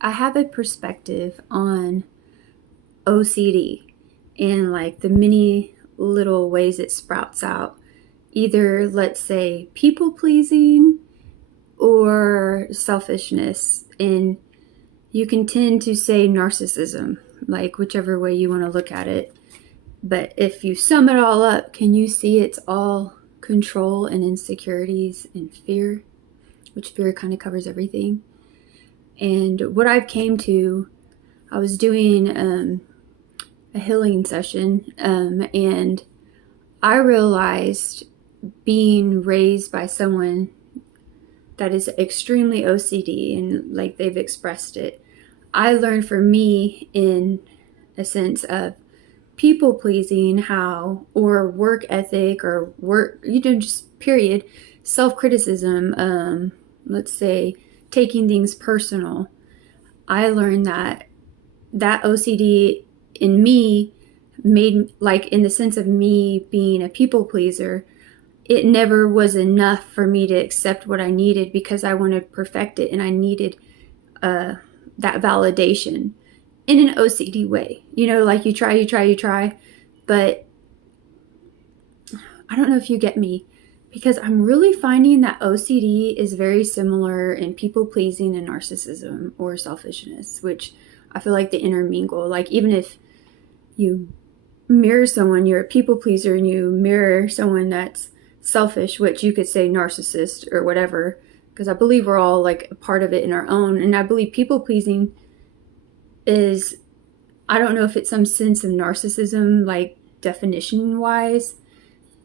I have a perspective on OCD and like the many little ways it sprouts out. Either, let's say, people pleasing or selfishness. And you can tend to say narcissism, like whichever way you want to look at it. But if you sum it all up, can you see it's all control and insecurities and fear, which fear kind of covers everything. And what I've came to, I was doing a healing session, and I realized, being raised by someone that is extremely OCD and like they've expressed it, I learned for me in a sense of people pleasing, how, or work ethic, or work, just period, self-criticism, let's say taking things personal. I learned that OCD in me made, like, in the sense of me being a people pleaser, it never was enough for me to accept what I needed because I wanted to perfect it, and I needed that validation in an OCD way. Like you try, but I don't know if you get me, because I'm really finding that OCD is very similar in people pleasing and narcissism or selfishness, which I feel like they intermingle. Like, even if you mirror someone, you're a people pleaser, and you mirror someone that's selfish, which you could say narcissist or whatever, because I believe we're all like a part of it in our own. And I believe people pleasing is, I don't know if it's some sense of narcissism, like definition wise,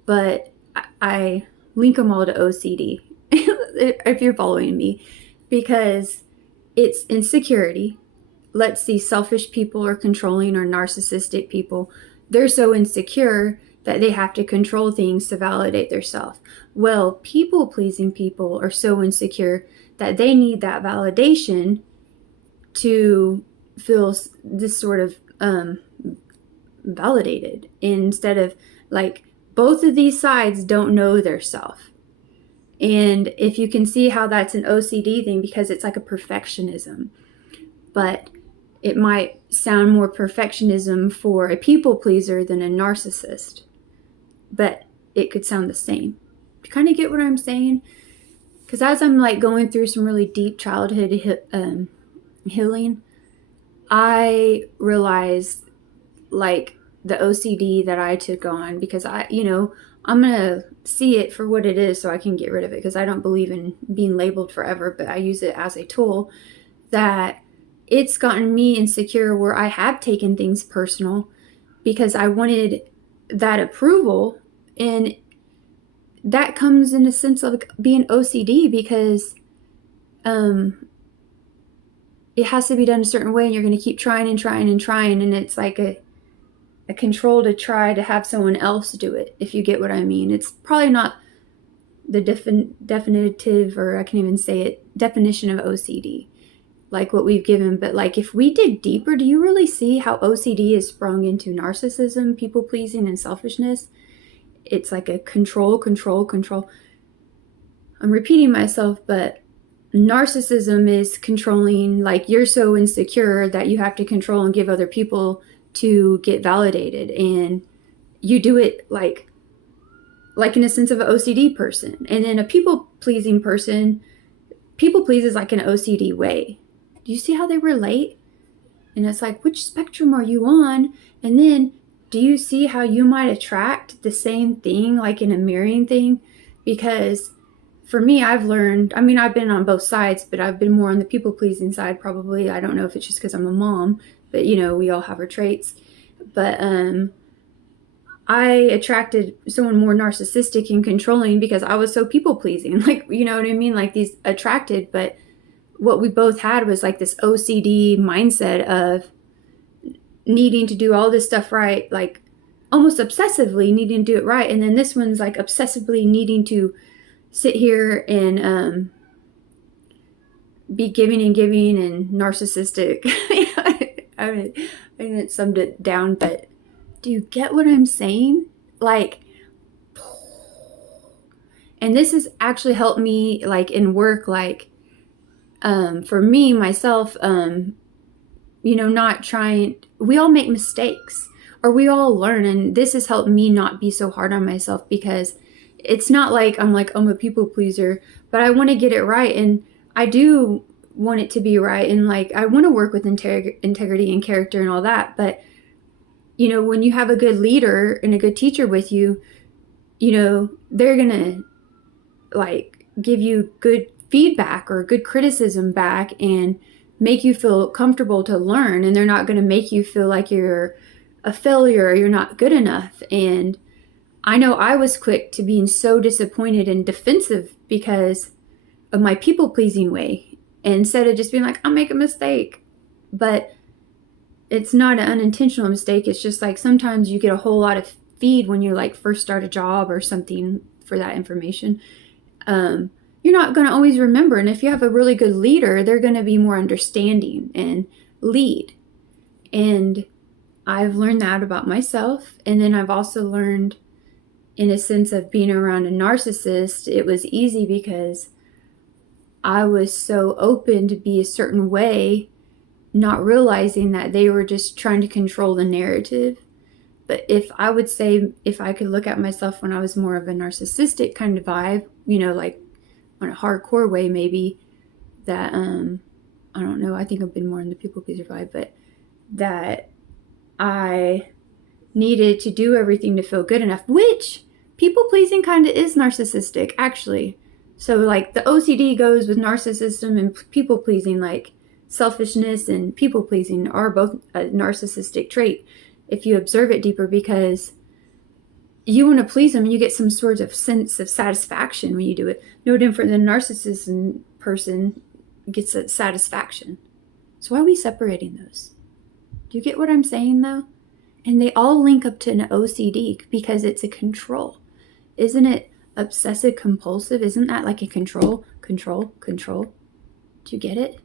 but I link them all to OCD, if you're following me, because it's insecurity. Let's see, selfish people or controlling or narcissistic people, they're so insecure that they have to control things to validate their self. Well, people-pleasing people are so insecure that they need that validation to feel this sort of validated, instead of, like, both of these sides don't know their self. And if you can see how that's an OCD thing, because it's like a perfectionism, but it might sound more perfectionism for a people pleaser than a narcissist, but it could sound the same. Do you kind of get what I'm saying? Because as I'm like going through some really deep childhood healing, I realized, like, the OCD that I took on, because I'm going to see it for what it is so I can get rid of it, because I don't believe in being labeled forever, but I use it as a tool. That it's gotten me insecure where I have taken things personal because I wanted that approval. And that comes in a sense of being OCD, because it has to be done a certain way, and you're going to keep trying and trying and trying. And it's like a control to try to have someone else do it, if you get what I mean. It's probably not the definitive, or I can't even say it, definition of OCD, like what we've given. But like, if we dig deeper, do you really see how OCD is sprung into narcissism, people pleasing, and selfishness? It's like a control. I'm repeating myself, but narcissism is controlling, like, you're so insecure that you have to control and give other people to get validated. And you do it like in a sense of an OCD person. And then a people pleasing person, people pleases like an OCD way. Do you see how they relate? And it's like, which spectrum are you on? And then, do you see how you might attract the same thing, like in a mirroring thing? Because for me, I've learned, I've been on both sides, but I've been more on the people-pleasing side, probably. I don't know if it's just because I'm a mom, but, we all have our traits. But I attracted someone more narcissistic and controlling because I was so people-pleasing. Like, you know what I mean? Like, these attracted, but what we both had was like this OCD mindset of needing to do all this stuff right, like almost obsessively needing to do it right. And then this one's like obsessively needing to sit here and be giving and narcissistic. I didn't summed it down, but do you get what I'm saying? Like, and this has actually helped me, like, in work, like, For me, myself, not trying, we all make mistakes or we all learn. And this has helped me not be so hard on myself, because it's not like I'm a people pleaser, but I want to get it right. And I do want it to be right. And like, I want to work with integrity and character and all that. But, when you have a good leader and a good teacher with you, they're going to like give you good feedback or good criticism back and make you feel comfortable to learn. And they're not going to make you feel like you're a failure or you're not good enough. And I know I was quick to being so disappointed and defensive because of my people pleasing way, instead of just being like, I'll make a mistake. But it's not an unintentional mistake. It's just like sometimes you get a whole lot of feed when you like first start a job or something for that information. You're not going to always remember. And if you have a really good leader, they're going to be more understanding and lead. And I've learned that about myself. And then I've also learned, in a sense of being around a narcissist, it was easy because I was so open to be a certain way, not realizing that they were just trying to control the narrative. But if I could look at myself when I was more of a narcissistic kind of vibe, like on a hardcore way, maybe, that, I don't know, I think I've been more in the people pleaser vibe, but that I needed to do everything to feel good enough, which people pleasing kind of is narcissistic, actually. So like the OCD goes with narcissism and people pleasing, like selfishness and people pleasing are both a narcissistic trait if you observe it deeper, because you want to please them and you get some sort of sense of satisfaction when you do it. No different than a narcissism person gets a satisfaction. So why are we separating those? Do you get what I'm saying though? And they all link up to an OCD because it's a control. Isn't it obsessive compulsive? Isn't that like a control? Do you get it?